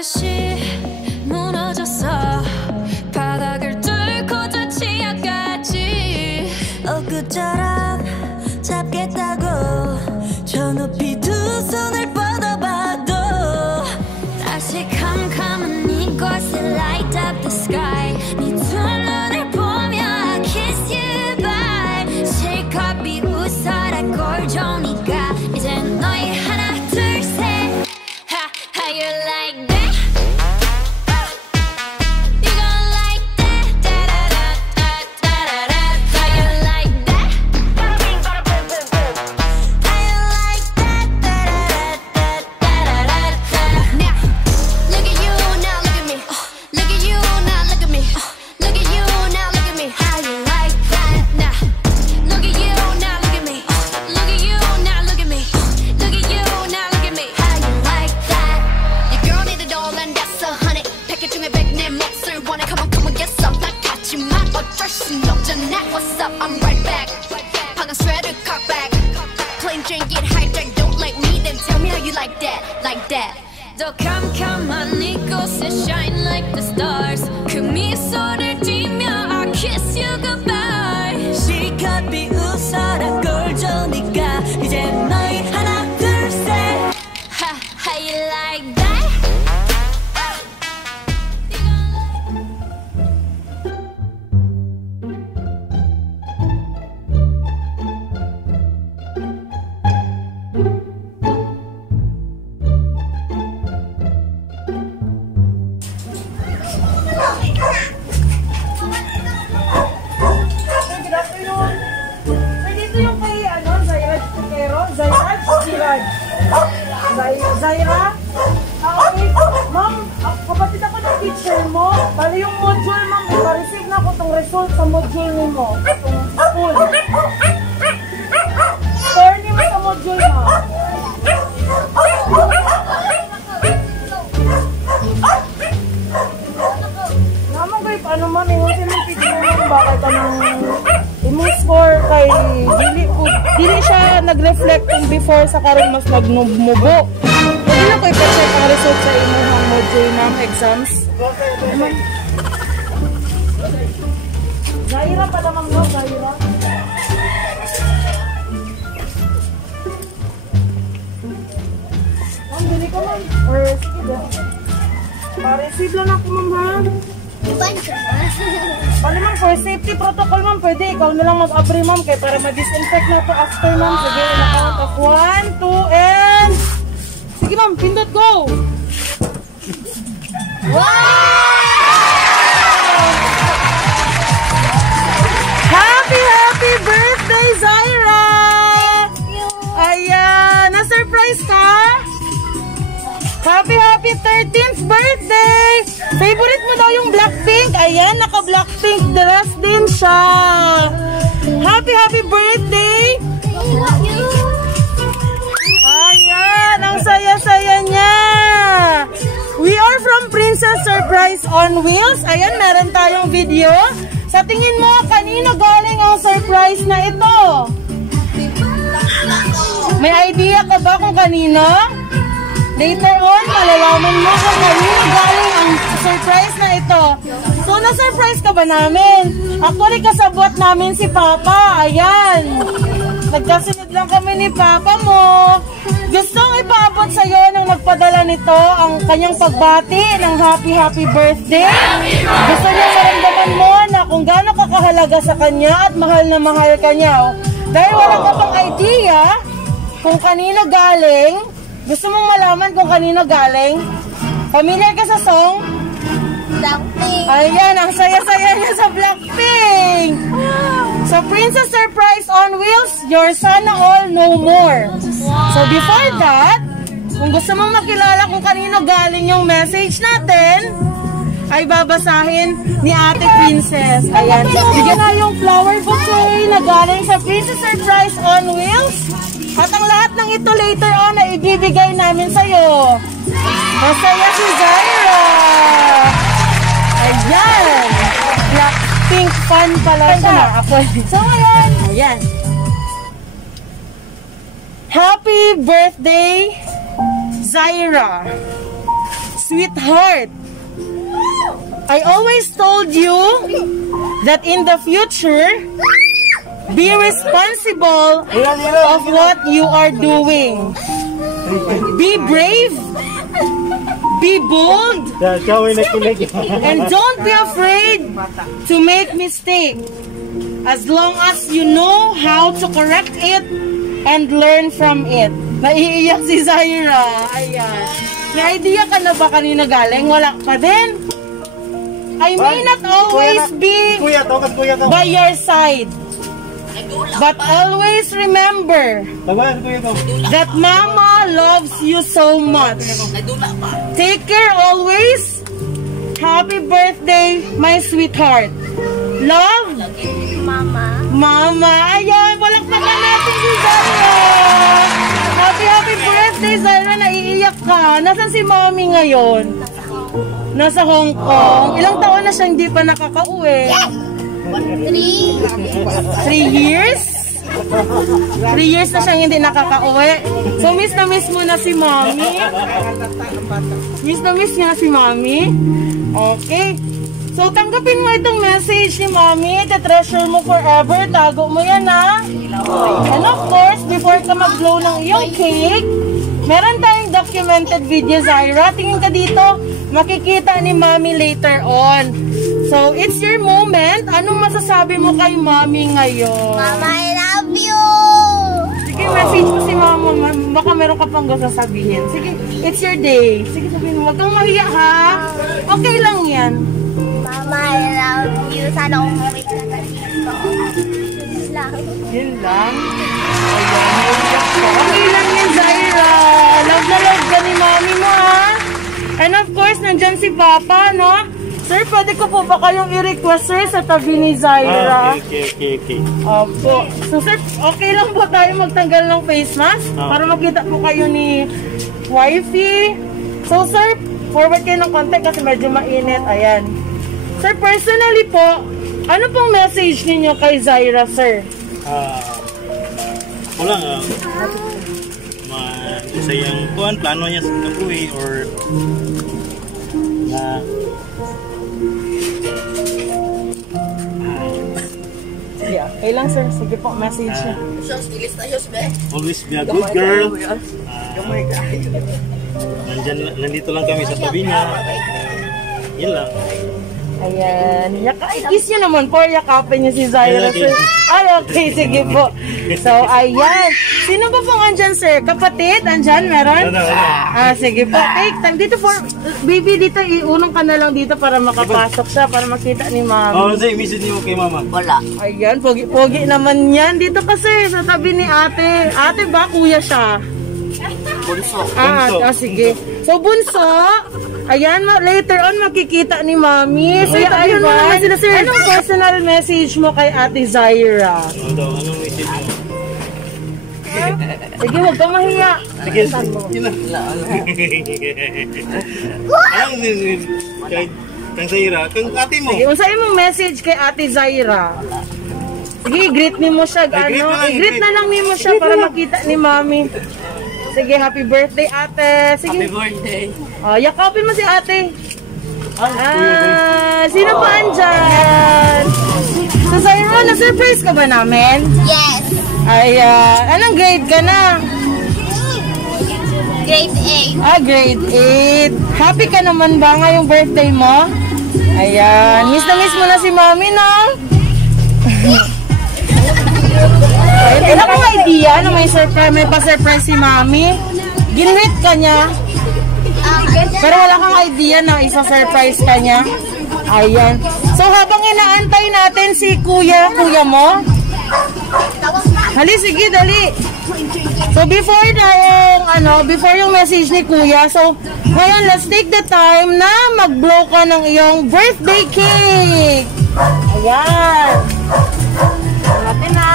듯이 무너졌어. 바닥을 뚫고 저 치아까지 엊그처럼 잡겠다고 저 높이 두 손을 뻗어봐도 다시 캄캄한 이곳에 light up the sky. 네 두 눈을 보며 I kiss you bye. 실컷 비웃어라 꼴 좋으니까 이제 너희 하나 둘 셋. How you like that? What's up? I'm right back. 방금 shredder cock back. Plain Jane get hijacked. Don't like me, then tell me how you like that, like that. 더 캄캄한 이곳에 shine like the stars. 그 미소를 띠며 I kiss you goodbye. 실컷 비웃어라 꼴 좋으니까 이제 너희 하나 둘 셋. How you like that? Zaira? Okay. Ma'am, kapatid ako ng teacher mo. Bali yung module, ma'am. Ipa-receive na ako itong result sa module mo. Itong school. Share niyo mo sa module, ma'am. Naman kayo, paano ma'am? Iwasin yung teacher mo. Bakit anong imong score kay dili siya nag-reflect kung before sa karon mas nagmubo. Pwede na ko ipa-check ang result sa inyong module ng exams. Zaira pa naman mo, Zaira. Ma'am, dili ka ma'am. Or sige ba? Pa-receive lang ako ma'am ha. Paano ma'am, for safety protocol ma'am, pwede ikaw na lang mag-abri ma'am kaya para ma-disinfect na ito after ma'am. Sige, in a count of 1, 2, and... Sige ma'am, pindot, go! Wow! Happy birthday, Zaira! Ayan, na-surprise ka? Happy 13th birthday! Favorite mo daw yung Blackpink? Ayan, naka-Blackpink dress din siya. Happy birthday! Ayan, ang saya-saya niya. We are from Princess Surprise on Wheels. Ayan, meron tayong video. Sa tingin mo, kanino galing ang surprise na ito? May idea ka ba kung kanino? Later on, malalaman mo kung kanino galing ang surprise na ito. So, na-surprise ka ba namin? Actually, kasabot namin si Papa. Ayan. Nagkasunod lang kami ni Papa mo. Gustong ipaabot sa'yo nang nagpadala nito ang kanyang pagbati ng happy birthday. Gusto niya maramdaman mo na kung gaano ka kahalaga sa kanya at mahal na mahal ka niya. Dahil wala ka pang idea kung kanino galing, gusto mong malaman kung kanino galing? Familiar ka sa song? Blackpink. Ayan, ang saya-saya niya sa Blackpink. So, Princess Surprise on Wheels, your Sana All No More. So, before that, kung gusto mong makilala kung kanino galing yung message natin, ay babasahin ni Ate Princess. Ayan. Bigyan na yung flower bouquet na galing sa Princess Surprise on Wheels. At ang lahat ng ito later on ay ibibigay namin sa'yo. Masaya si Zaira. Ayan. Blackpink fan pala siya. So ngayon, ayan. Happy birthday, Zaira. sweetheart, I always told you that in the future, be responsible of what you are doing. Be brave, be bold, and don't be afraid to make mistake. As long as you know how to correct it and learn from it. Naiiyak si Zaira. Ayan. May idea ka na ba kanina galing? Wala pa din. I may not always be by your side. But always remember that Mama loves you so much. Take care always. Happy birthday, my sweetheart. Love, Mama. Ayan, palakpakan natin si Zaira. Happy birthday, Zaira. Naiiyak ka. Nasaan si Mommy ngayon? Nasa Hong Kong. Ilang taon na siya hindi pa nakakauwi? 3 years? 3 years na siyang hindi nakakauwi. So, miss na miss mo na si Mommy. Miss na miss niya si Mommy. Okay. So, tanggapin mo itong message ni Mommy. Treasure mo forever. Tago mo yan, ha? And of course, before ka mag-blow ng iyong cake, meron tayong documented video, Zaira. Tingin ka dito. Makikita ni Mommy later on. So, it's your moment. Anong masasabi mo kay Mommy ngayon? Mama, I love you! Sige, message mo si Mama. Baka meron ka pang gusto sabihin. Sige, it's your day. Sige, sabihin mo. Huwag kang mahiya, ha? Okay lang yan. Mama, I love you. Sana umuwi ka na dito. Yun lang. Yun lang. Ayan. Okay lang yan, Zaira. Love na love ka ni Mommy mo, ha? And of course, nandyan si Papa, no? Sir, pwede ko po ba kayong i-request, sir, sa tabi ni Zaira? Okay. Opo. So, sir, okay lang po tayo magtanggal ng face mask para makita po kayo ni Wifey. So, sir, forward kayo ng konti kasi medyo mainit. Ayan. Sir, personally po, ano pong message ninyo kay Zaira, sir? Ako lang, masayang kuhan, plano niya sa uwi or na Yeah, okay lang, sir. Sige po, message niya. always be a good girl. Nandito lang kami sa tabi niya. Yun lang. Ayan. Kiss niyo naman po. Yakapin niyo si Zaira, sir. Ay, okay. Sige po. So, ayan. Sino ba pong andyan, sir? Kapatid? Andyan? Meron? Sige po. Okay. Dito po. Baby, dito. Iunong ka na lang dito para makapasok siya. Para makita ni Mami. Say, message niyo kay Mama. Wala. Ayan. Pogi naman yan. Dito ka, sir. Sa tabi ni ate. Ate ba? Kuya siya? Bunso. Sige. So, bunso. Ayan, later on makikita ni Mami. So, ayun naman sila, sir. Anong personal message mo kay Ate Zaira? Anong message mo? Sige, huwag kang mahiya. Sige, yun lang. Anong kang Zaira? Kang ate mo? Sige, usahin mong message kay Ate Zaira. Sige, greet mo siya. I-greet na lang mo siya para makita ni Mami. Sige, happy birthday, ate. Sige. Happy birthday. Yakapin mo si ate. Sino pa andyan? So, Zaira, na-surprise ka ba namin? Yes. Anong grade ka na? Grade 8. Grade 8. Happy ka naman ba ngayong birthday mo? Ayan. Miss na miss mo na si Mami, no? Wala kong idea na may pa-surprise si Mami. Ginwit ka niya. Pero wala kang idea na isa-surprise ka niya. Ayan. So habang inaantay natin si kuya mo. Hali, sige, dali. So before yung message ni kuya, so ngayon let's take the time na mag-blow ka ng iyong birthday cake. Ayan. Natin na.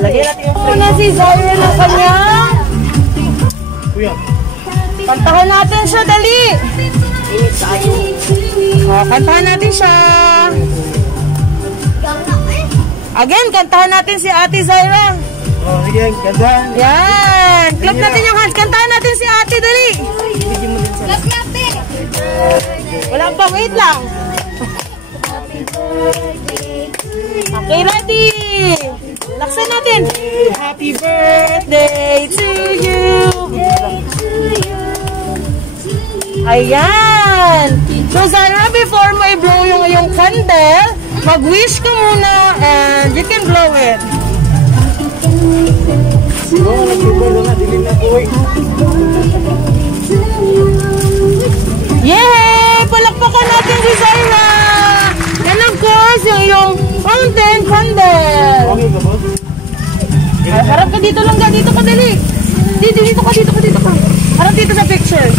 Lagyan natin yung frame. Si Zaira na kanya. Kuya. Kantahan natin siya, dali. Kantahan natin siya. Again, kantahan natin si Ate Zaira. Oh, sige, kantahan. Yan. Clap natin yung hands. Kantahan natin si Ate, dali. Clap natin! Wala pa, wait lang. Okay, ready. Laksan natin. Happy birthday to you. Ayan. So, Zaira, before mo i-blow yung candle, mag-wish ka muna and you can blow it. Oh, nag-super na, dilim na po. Yay! Palakpakan natin si Zaira! And of course, yung fountain candle. Okay ka, boss? Ay, harap ka dito lang, dito ka dali. Dito ka. Harap dito sa picture.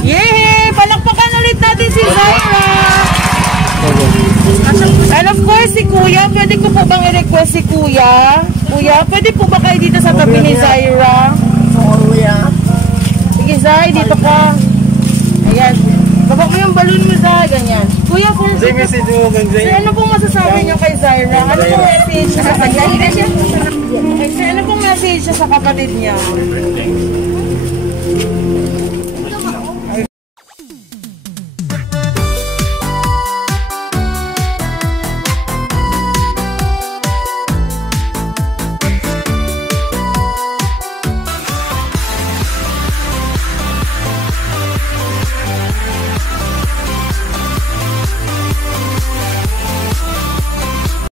Yay! Palakpakan ulit natin si Zaira! And of course, si Kuya, pwede ko po bang i-request si Kuya? Kuya, pwede po ba kayo dito sa tabi ni Zaira? Oo, Kuya. Sige, Zay, dito ka. Ayan. Baba mo yung balloon mo, Zay. Ganyan. Kuya, for Say message mo, Ganzay. Sir, ano pong masasabi niyo kay Zaira? Ano pong message niya sa kanya? Okay, sir, ano pong message niya sa kapatid niya?